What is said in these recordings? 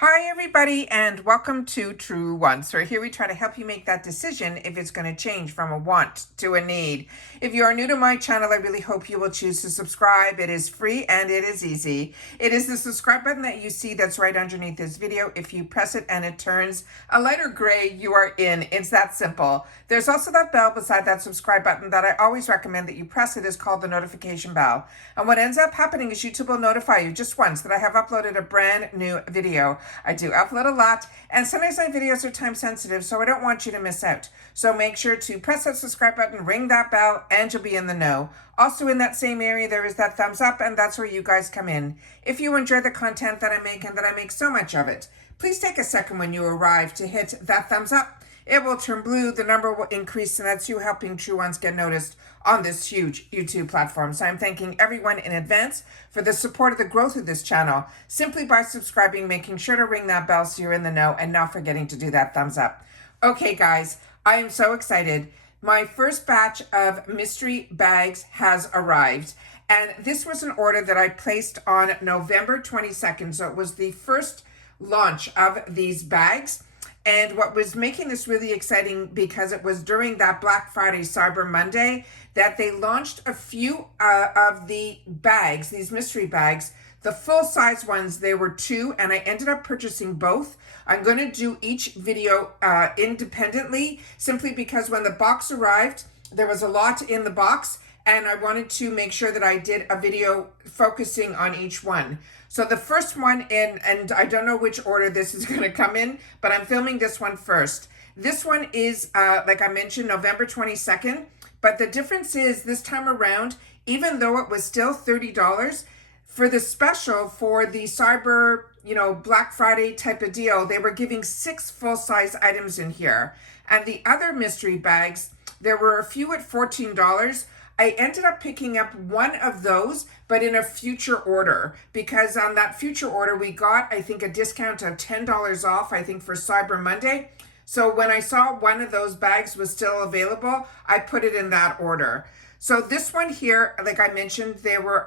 Hi everybody and welcome to Truewants. So here we try to help you make that decision if it's going to change from a want to a need. If you are new to my channel, I really hope you will choose to subscribe. It is free and it is easy. It is the subscribe button that you see that's right underneath this video. If you press it and it turns a lighter gray, you are in. It's that simple. There's also that bell beside that subscribe button that I always recommend that you press. It is called the notification bell. And what ends up happening is YouTube will notify you just once that I have uploaded a brand new video. I do upload a lot, and sometimes my videos are time sensitive, so I don't want you to miss out. So make sure to press that subscribe button, ring that bell, and you'll be in the know. Also in that same area, there is that thumbs up, and that's where you guys come in. If you enjoy the content that I make and that I make so much of it, please take a second when you arrive to hit that thumbs up. It will turn blue, the number will increase, and that's you helping Truewants get noticed on this huge YouTube platform. So I'm thanking everyone in advance for the support of the growth of this channel, simply by subscribing, making sure to ring that bell so you're in the know, and not forgetting to do that thumbs up. Okay, guys, I am so excited. My first batch of mystery bags has arrived, and this was an order that I placed on November 22nd, so it was the first launch of these bags. And what was making this really exciting, because it was during that Black Friday, Cyber Monday, that they launched a few of the bags, these mystery bags. The full-size ones, there were 2, and I ended up purchasing both. I'm going to do each video independently, simply because when the box arrived, there was a lot in the box, and I wanted to make sure that I did a video focusing on each one. So the first one and I don't know which order this is going to come in, but I'm filming this one first. This one is, like I mentioned, November 22nd. But the difference is this time around, even though it was still $30, for the special, for the Cyber, Black Friday type of deal, they were giving 6 full-size items in here. And the other mystery bags, there were a few at $14. I ended up picking up one of those, but in a future order, because on that future order, we got, I think, a discount of $10 off, I think, for Cyber Monday. So when I saw one of those bags was still available, I put it in that order. So this one here, like I mentioned, there were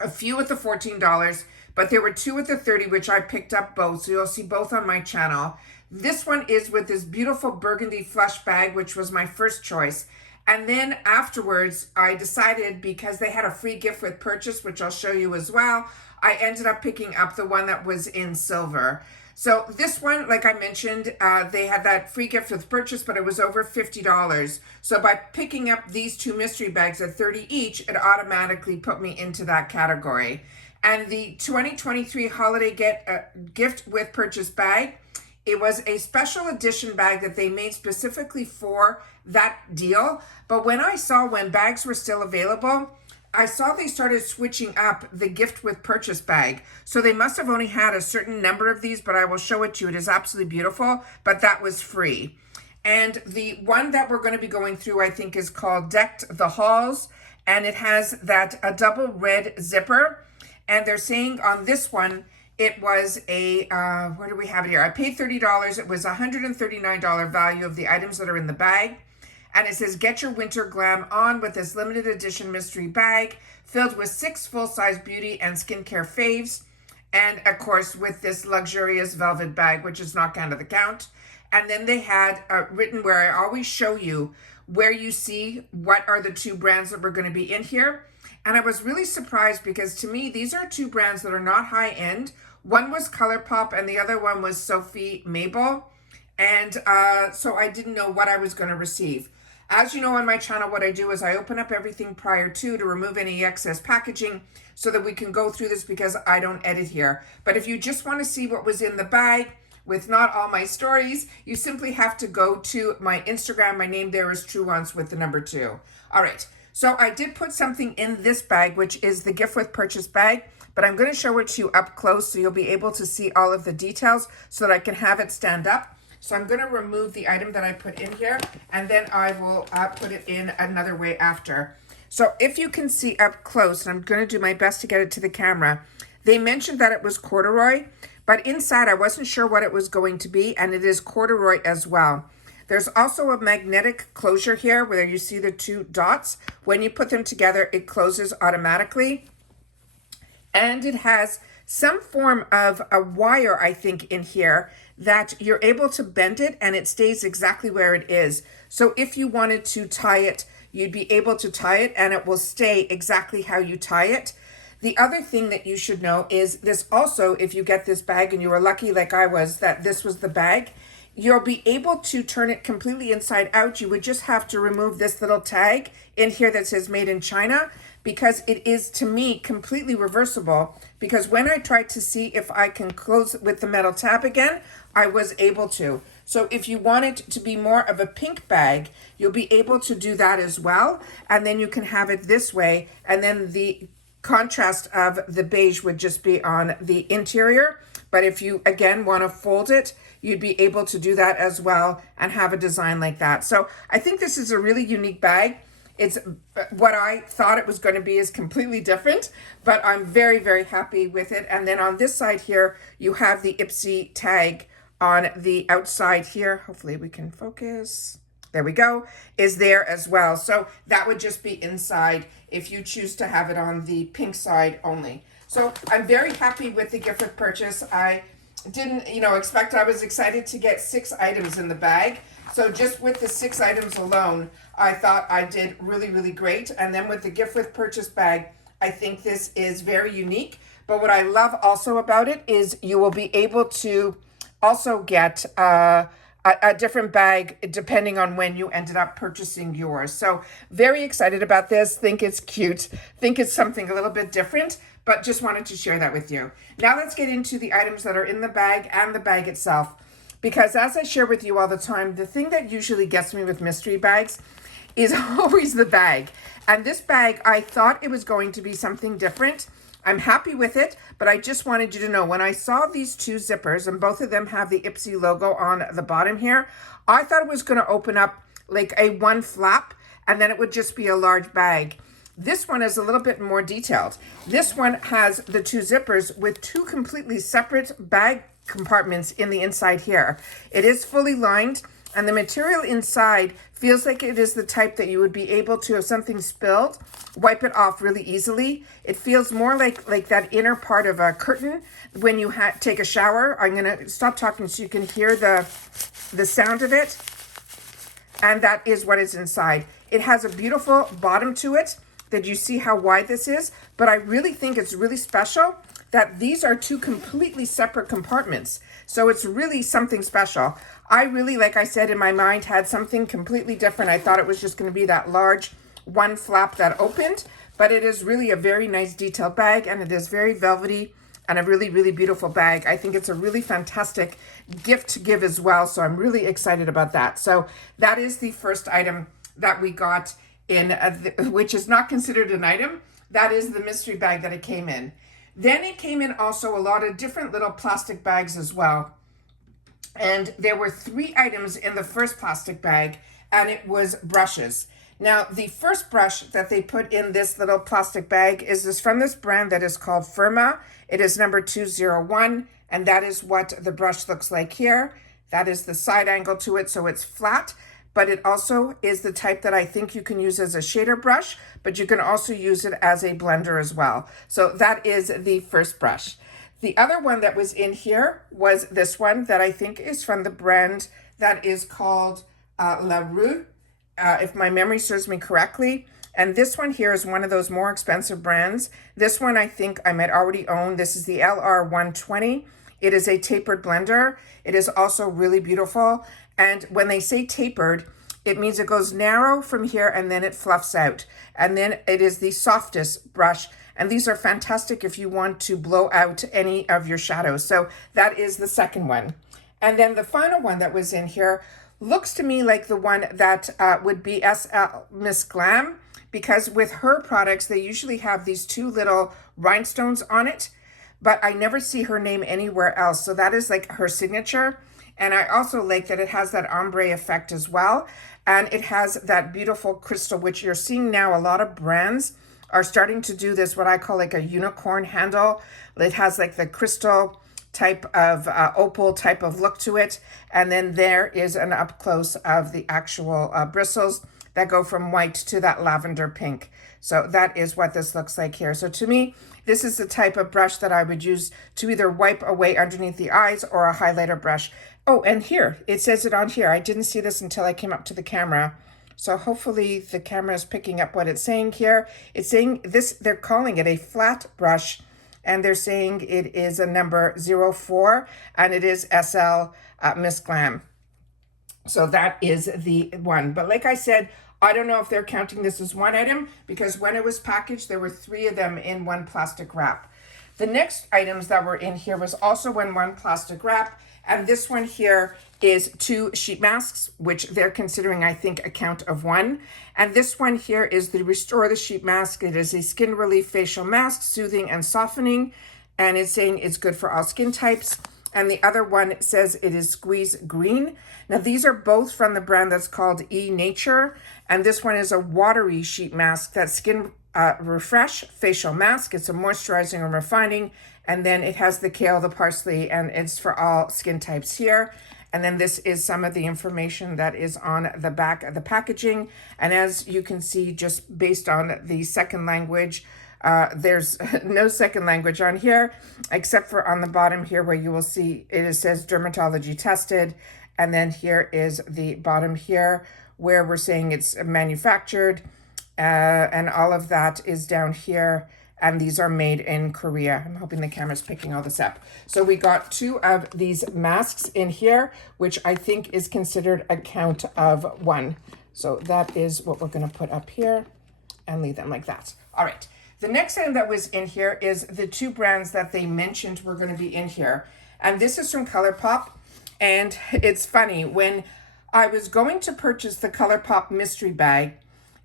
a few at the $14, but there were 2 at the $30, which I picked up both. So you'll see both on my channel. This one is with this beautiful burgundy flush bag, which was my first choice. And then afterwards, I decided, because they had a free gift with purchase, which I'll show you as well, I ended up picking up the one that was in silver. So this one, like I mentioned, they had that free gift with purchase, but it was over $50. So by picking up these 2 mystery bags at $30 each, it automatically put me into that category. And the 2023 holiday gift with purchase bag, it was a special edition bag that they made specifically for that deal. But when bags were still available, I saw they started switching up the gift with purchase bag. So they must have only had a certain number of these, but I will show it to you. It is absolutely beautiful, but that was free. And the one that we're going to be going through, I think, is called Decked the Halls. And it has a double red zipper. And they're saying on this one, it was a, where do we have it here? I paid $30. It was $139 value of the items that are in the bag. And it says, get your winter glam on with this limited edition mystery bag filled with 6 full-size beauty and skincare faves. And of course, with this luxurious velvet bag, which is not kind of the count. And then they had written, where I always show you where you see what are the 2 brands that were going to be in here. And I was really surprised, because to me, these are 2 brands that are not high end. One was Colourpop and the other one was Sophie Mabel. And so I didn't know what I was going to receive. As you know, on my channel, what I do is I open up everything prior to remove any excess packaging so that we can go through this, because I don't edit here. But if you just want to see what was in the bag with not all my stories, you simply have to go to my Instagram. My name there is Truewants with the number 2. All right. So I did put something in this bag, which is the gift with purchase bag, but I'm going to show it to you up close so you'll be able to see all of the details so that I can have it stand up. So I'm going to remove the item that I put in here, and then I will put it in another way after. So if you can see up close, and I'm going to do my best to get it to the camera, they mentioned that it was corduroy, but inside I wasn't sure what it was going to be, and it is corduroy as well. There's also a magnetic closure here where you see the 2 dots. When you put them together, it closes automatically. And it has some form of a wire, I think, in here that you're able to bend it and it stays exactly where it is. So if you wanted to tie it, you'd be able to tie it and it will stay exactly how you tie it. The other thing that you should know is this also, if you get this bag and you were lucky like I was that this was the bag, you'll be able to turn it completely inside out. You would just have to remove this little tag in here that says made in China, because it is, to me, completely reversible. Because when I tried to see if I can close with the metal tab again, I was able to. So if you want it to be more of a pink bag, you'll be able to do that as well. And then you can have it this way. And then the contrast of the beige would just be on the interior. But if you, again, want to fold it, you'd be able to do that as well and have a design like that. So I think this is a really unique bag. It's what I thought it was going to be is completely different, but I'm very, very happy with it. And then on this side here, you have the IPSY tag on the outside here. Hopefully we can focus. There we go, is there as well. So that would just be inside if you choose to have it on the pink side only. So I'm very happy with the gift with purchase. I didn't, expect. I was excited to get 6 items in the bag. So just with the 6 items alone, I thought I did really, really great. And then with the gift with purchase bag, I think this is very unique. But what I love also about it is you will be able to also get a different bag depending on when you ended up purchasing yours. So very excited about this. Think it's cute. Think it's something a little bit different, but just wanted to share that with you. Now let's get into the items that are in the bag and the bag itself. Because as I share with you all the time, the thing that usually gets me with mystery bags is always the bag. And this bag, I thought it was going to be something different. I'm happy with it, but I just wanted you to know when I saw these 2 zippers and both of them have the IPSY logo on the bottom here, I thought it was going to open up like a 1 flap and then it would just be a large bag. This one is a little bit more detailed. This one has the 2 zippers with 2 completely separate bag compartments in the inside here. It is fully lined and the material inside feels like it is the type that you would be able to, if something spilled, wipe it off really easily. It feels more like that inner part of a curtain when you take a shower. I'm gonna stop talking so you can hear the sound of it. And that is what is inside. It has a beautiful bottom to it. Did you see how wide this is? But I really think it's really special that these are 2 completely separate compartments. So it's really something special. I really, like I said, in my mind had something completely different. I thought it was just going to be that large 1 flap that opened, but it is really a very nice detailed bag and it is very velvety and a really, really beautiful bag. I think it's a really fantastic gift to give as well. So I'm really excited about that. So that is the first item that we got in, which is not considered an item. That is the mystery bag that it came in. Then it came in also a lot of different little plastic bags as well. And there were 3 items in the first plastic bag, and it was brushes. Now, the first brush that they put in this little plastic bag is from this brand that is called Firma. It is number 201, and that is what the brush looks like here. That is the side angle to it, so it's flat. But it also is the type that I think you can use as a shader brush, but you can also use it as a blender as well. So that is the first brush. The other one that was in here was this one that I think is from the brand that is called La Rue, if my memory serves me correctly. And this one here is one of those more expensive brands. This one I think I might already own. This is the LR120. It is a tapered blender. It is also really beautiful. And when they say tapered, it means it goes narrow from here and then it fluffs out. And then it is the softest brush. And these are fantastic if you want to blow out any of your shadows. So that is the second one. And then the final one that was in here looks to me like the one that would be SL Miss Glam, because with her products, they usually have these 2 little rhinestones on it, but I never see her name anywhere else. So that is like her signature. And I also like that it has that ombre effect as well. And it has that beautiful crystal, which you're seeing now a lot of brands are starting to do this, what I call like a unicorn handle. It has like the crystal type of opal type of look to it. And then there is an up close of the actual bristles. that go from white to that lavender pink. So that is what this looks like here. So to me, this is the type of brush that I would use to either wipe away underneath the eyes or a highlighter brush. Oh, and here, it says it on here. I didn't see this until I came up to the camera. So hopefully the camera is picking up what it's saying here. It's saying this, they're calling it a flat brush, and they're saying it is a number 04, and it is SL Miss Glam. So that is the one. But like I said, I don't know if they're counting this as one item, because when it was packaged, there were 3 of them in one plastic wrap. The next items that were in here was also in one plastic wrap. And this one here is 2 sheet masks, which they're considering, I think, a count of 1. And this one here is the Restore the Sheet Mask. It is a skin relief facial mask, soothing and softening. And it's saying it's good for all skin types. And the other one says it is Squeeze Green. Now, these are both from the brand that's called E-Nature. And this one is a watery sheet mask, that skin refresh facial mask. It's a moisturizing and refining. And then it has the kale, the parsley, and it's for all skin types here. And then this is some of the information that is on the back of the packaging. And as you can see, just based on the second language, there's no second language on here, except for on the bottom here where you will see it says dermatology tested. And then here is the bottom here where we're saying it's manufactured, and all of that is down here. And these are made in Korea. I'm hoping the camera's picking all this up. So we got 2 of these masks in here, which I think is considered a count of 1. So that is what we're going to put up here and leave them like that. All right. The next item that was in here is the 2 brands that they mentioned were going to be in here. And this is from Colourpop. And it's funny, when I was going to purchase the Colourpop mystery bag,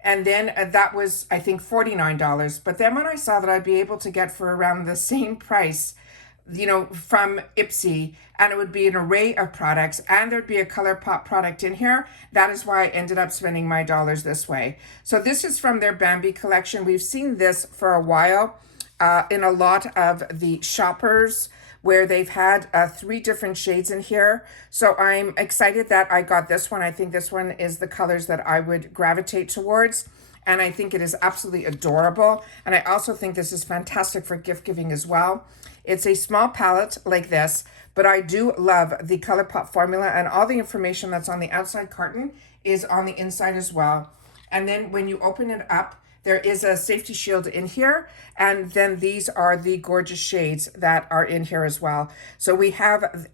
and then that was, I think, $49. But then when I saw that I'd be able to get for around the same price, you know, from IPSY, and it would be an array of products, and there'd be a Colourpop product in here, that is why I ended up spending my dollars this way. So this is from their Bambi collection. We've seen this for a while in a lot of the shoppers, where they've had 3 different shades in here. So I'm excited that I got this one. I think this one is the colors that I would gravitate towards. And I think it is absolutely adorable. And I also think this is fantastic for gift giving as well. It's a small palette like this, but I do love the Colourpop formula, and all the information that's on the outside carton is on the inside as well. And then when you open it up, there is a safety shield in here, and then these are the gorgeous shades that are in here as well. So we have,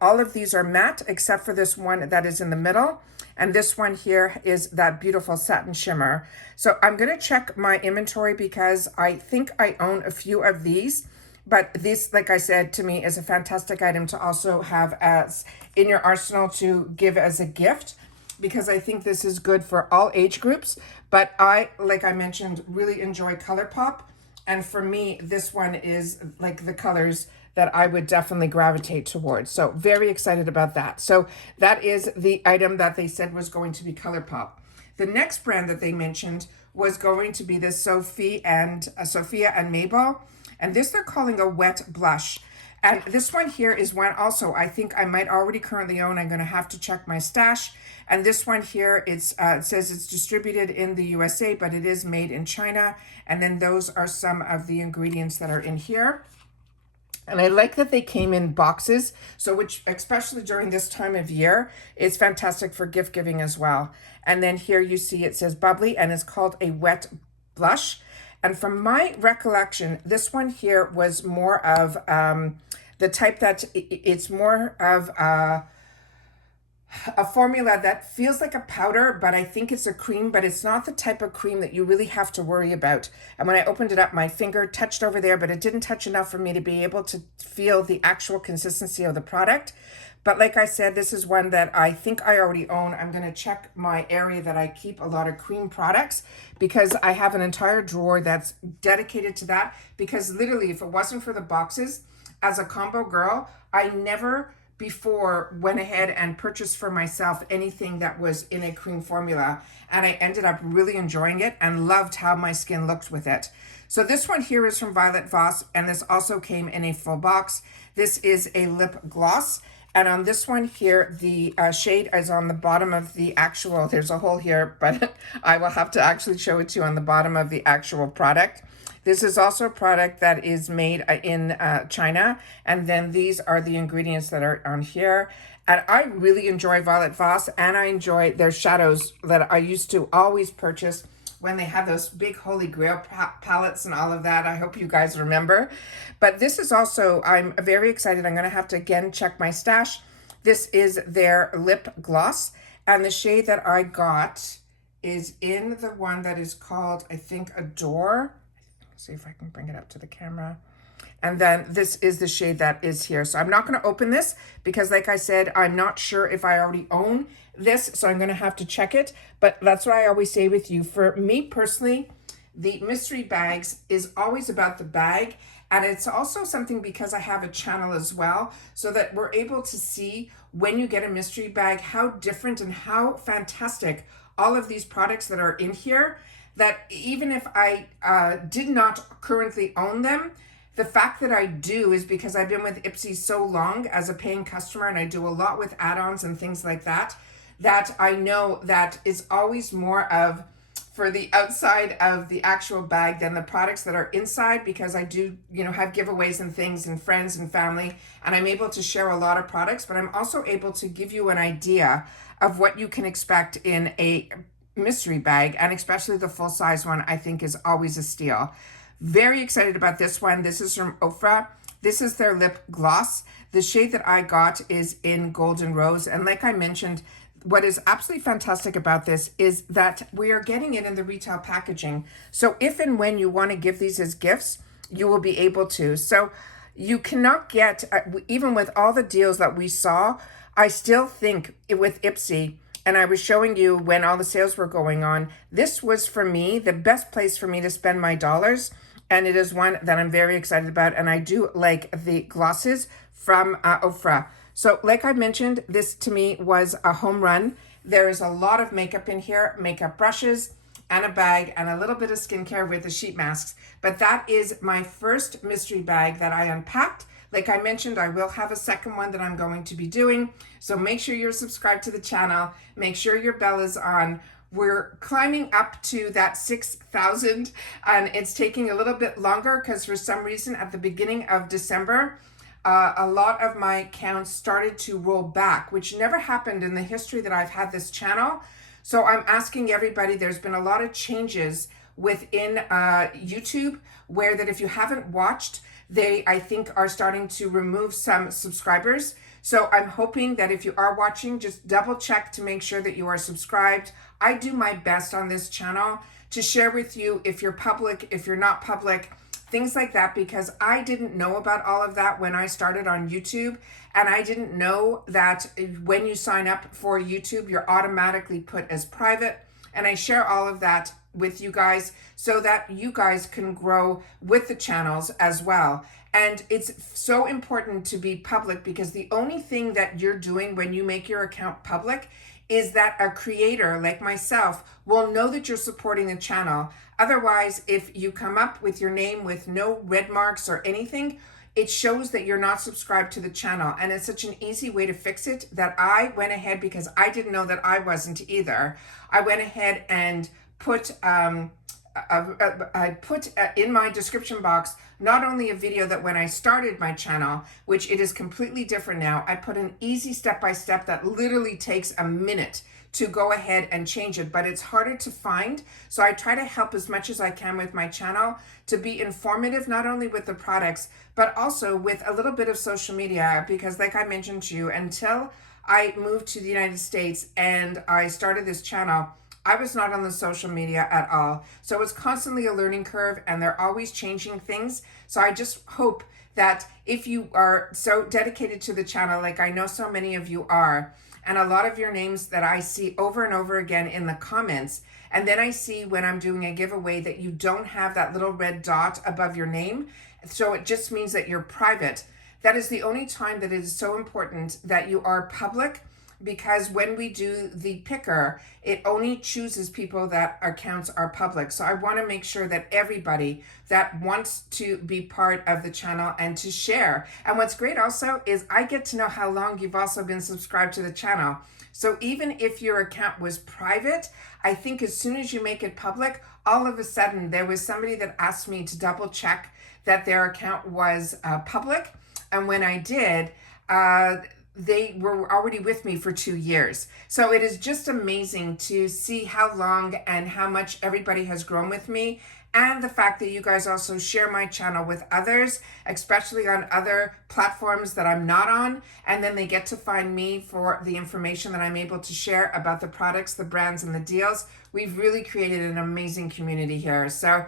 all of these are matte, except for this one that is in the middle. And this one here is that beautiful Satin Shimmer. So I'm gonna check my inventory, because I think I own a few of these. But this, like I said, to me is a fantastic item to also have as in your arsenal to give as a gift, because I think this is good for all age groups. But I, like I mentioned, really enjoy Colourpop. And for me, this one is like the colors that I would definitely gravitate towards. So very excited about that. So that is the item that they said was going to be Colourpop. The next brand that they mentioned was going to be this Sophia and Mabel. And this they're calling a wet blush. And this one here is one also I think I might already currently own. I'm going to have to check my stash. And this one here, it says it's distributed in the USA, but it is made in China. And then those are some of the ingredients that are in here. And I like that they came in boxes, so which, especially during this time of year, is fantastic for gift giving as well. And then here you see it says bubbly, and it's called a wet blush. And from my recollection, this one here was more of the type that it's more of a formula that feels like a powder, but I think it's a cream, but it's not the type of cream that you really have to worry about. And when I opened it up, my finger touched over there, but it didn't touch enough for me to be able to feel the actual consistency of the product. But like I said, this is one that I think I already own. I'm going to check my area that I keep a lot of cream products, because I have an entire drawer that's dedicated to that. Because literally, if it wasn't for the boxes, as a combo girl, I never before went ahead and purchased for myself anything that was in a cream formula, and I ended up really enjoying it and loved how my skin looked with it. So this one here is from Voss, and this also came in a full box. This is a lip gloss, And on this one here, the shade is on the bottom of the actual, there's a hole here, but I will have to actually show it to you on the bottom of the actual product. This is also a product that is made in China. And then these are the ingredients that are on here. And I really enjoy Violet Voss, and I enjoy their shadows that I used to always purchase when they have those big Holy Grail palettes and all of that. I hope you guys remember. But this is also, I'm very excited. I'm going to have to again check my stash. This is their lip gloss. And the shade that I got is in the one that is called, I think, Adore. Let's see if I can bring it up to the camera. And then this is the shade that is here. So I'm not going to open this because, like I said, I'm not sure if I already own this. So I'm going to have to check it. But that's what I always say with you. For me personally, the mystery bags is always about the bag. And it's also something because I have a channel as well, so that we're able to see when you get a mystery bag, how different and how fantastic all of these products that are in here, that even if I did not currently own them, the fact that I do is because I've been with IPSY so long as a paying customer, and I do a lot with add-ons and things like that, that I know that is always more of for the outside of the actual bag than the products that are inside, because I do, you know, have giveaways and things and friends and family, and I'm able to share a lot of products, but I'm also able to give you an idea of what you can expect in a mystery bag, and especially the full size one I think is always a steal. Very excited about this one. This is from Ofra. This is their lip gloss. The shade that I got is in Golden Rose, and like I mentioned, what is absolutely fantastic about this is that we are getting it in the retail packaging. So if and when you want to give these as gifts, you will be able to. So you cannot get, even with all the deals that we saw, I still think with IPSY, and I was showing you when all the sales were going on, this was for me the best place for me to spend my dollars. And it is one that I'm very excited about. And I do like the glosses from Ofra. So like I mentioned, this to me was a home run. There is a lot of makeup in here, makeup brushes and a bag and a little bit of skincare with the sheet masks. But that is my first mystery bag that I unpacked. Like I mentioned, I will have a second one that I'm going to be doing. So make sure you're subscribed to the channel. Make sure your bell is on. We're climbing up to that 6,000, and it's taking a little bit longer because for some reason at the beginning of December, a lot of my counts started to roll back, which never happened in the history that I've had this channel. So I'm asking everybody, there's been a lot of changes within YouTube, where that if you haven't watched, they, I think, are starting to remove some subscribers. So I'm hoping that if you are watching, just double check to make sure that you are subscribed. I do my best on this channel to share with you if you're public, if you're not public, things like that, because I didn't know about all of that when I started on YouTube. And I didn't know that when you sign up for YouTube, you're automatically put as private. And I share all of that with you guys so that you guys can grow with the channels as well. And it's so important to be public, because the only thing that you're doing when you make your account public is that a creator like myself will know that you're supporting the channel. Otherwise, if you come up with your name with no red marks or anything, it shows that you're not subscribed to the channel. And it's such an easy way to fix it that I went ahead, because I didn't know that I wasn't either. I went ahead and put I put in my description box not only a video that when I started my channel, which it is completely different now, I put an easy step-by-step that literally takes a minute to go ahead and change it, but it's harder to find. So I try to help as much as I can with my channel to be informative, not only with the products, but also with a little bit of social media, because like I mentioned to you, until I moved to the United States and I started this channel, I was not on the social media at all. So it's constantly a learning curve, and they're always changing things. So I just hope that if you are so dedicated to the channel, like I know so many of you are, and a lot of your names that I see over and over again in the comments, and then I see when I'm doing a giveaway that you don't have that little red dot above your name. So it just means that you're private. That is the only time that it is so important that you are public, because when we do the picker, it only chooses people that accounts are public. So I want to make sure that everybody that wants to be part of the channel and to share. And what's great also is I get to know how long you've also been subscribed to the channel. So even if your account was private, I think as soon as you make it public, all of a sudden there was somebody that asked me to double check that their account was public. And when I did, they were already with me for 2 years. So it is just amazing to see how long and how much everybody has grown with me. And the fact that you guys also share my channel with others, especially on other platforms that I'm not on. And then they get to find me for the information that I'm able to share about the products, the brands, and the deals. We've really created an amazing community here. So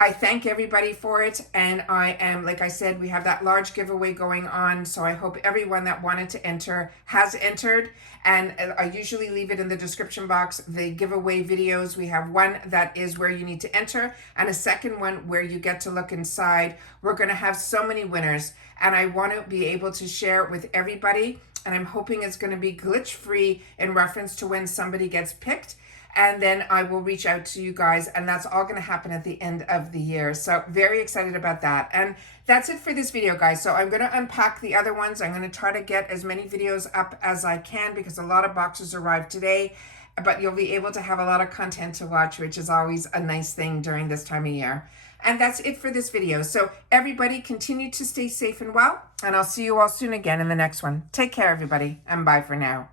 I thank everybody for it. And I am, like I said, we have that large giveaway going on. So I hope everyone that wanted to enter has entered. And I usually leave it in the description box, the giveaway videos. We have one that is where you need to enter and a second one where you get to look inside. We're going to have so many winners and I want to be able to share it with everybody. And I'm hoping it's going to be glitch free in reference to when somebody gets picked. And then I will reach out to you guys, and that's all going to happen at the end of the year. So very excited about that. And that's it for this video, guys. So I'm going to unpack the other ones. I'm going to try to get as many videos up as I can because a lot of boxes arrived today. But you'll be able to have a lot of content to watch, which is always a nice thing during this time of year. And that's it for this video. So everybody continue to stay safe and well. And I'll see you all soon again in the next one. Take care, everybody, and bye for now.